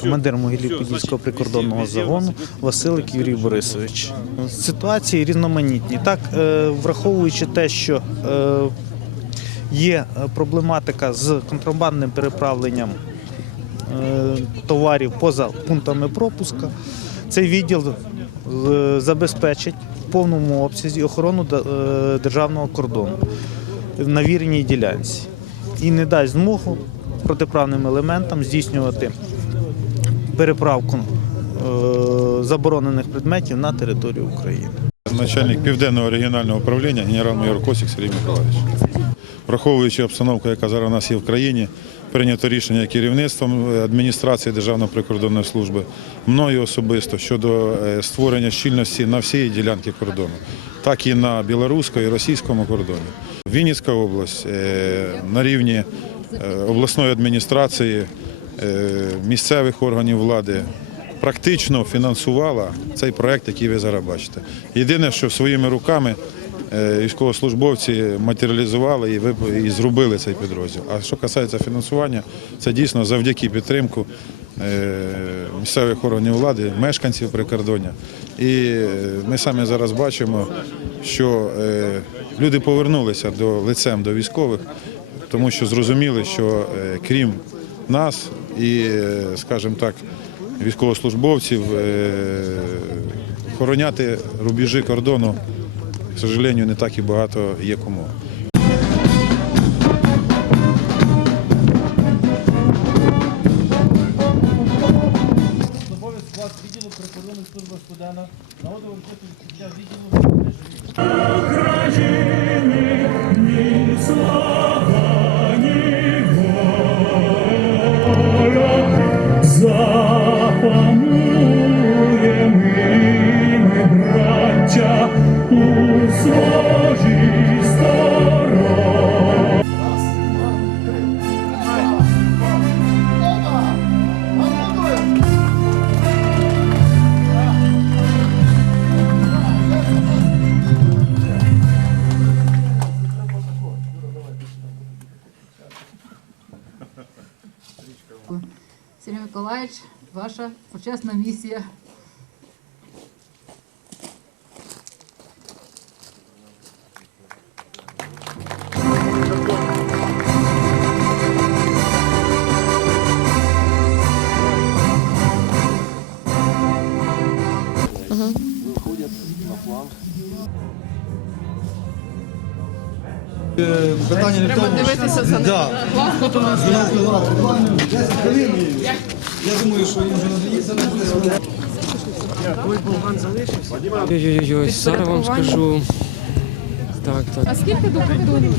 командир Могилів-Подільського прикордонного загону Василик Юрій Борисович. Ситуації різноманітні. Так, е, враховуючи те, що е, є проблематика з контрабандним переправленням е, товарів поза пунктами пропуска, цей відділ забезпечить в повному обсязі охорону державного кордону на вірній ділянці і не дасть змогу протиправним елементам здійснювати переправку е, заборонених предметів на територію України. Начальник південного регіонального управління генерал-майор Косік Сергій Миколаївич. Враховуючи обстановку, яка зараз у нас є в країні, прийнято рішення керівництвом адміністрації Державної прикордонної служби, мною особисто щодо е, створення щільності на всій ділянці кордону, так і на білоруському і російському кордоні. Вінницька область е, на рівні е, обласної адміністрації, е, місцевих органів влади практично фінансувала цей проект, який ви зараз бачите. Єдине, що своїми руками е, військовослужбовці матеріалізували і і зробили цей підрозділ. А що касається фінансування, це дійсно завдяки підтримку е, місцевих органів влади, мешканців прикордоння. І е, ми самі зараз бачимо, що е, люди повернулися до лицем до військових, тому що зрозуміли, що е, крім нас і, скажімо так, військовослужбовців е, охороняти рубежі кордону, к сожалению, не так і багато є кому. Відділу Студена, нагоду вручити відкриття відділу. Сергій Миколаївич, ваша почесна місія. Питання не в тому, Дивитися за Да. Я думаю, що їм вже надається. Ой-ой-ой, зараз вам скажу. Так, так. А скільки до кордону?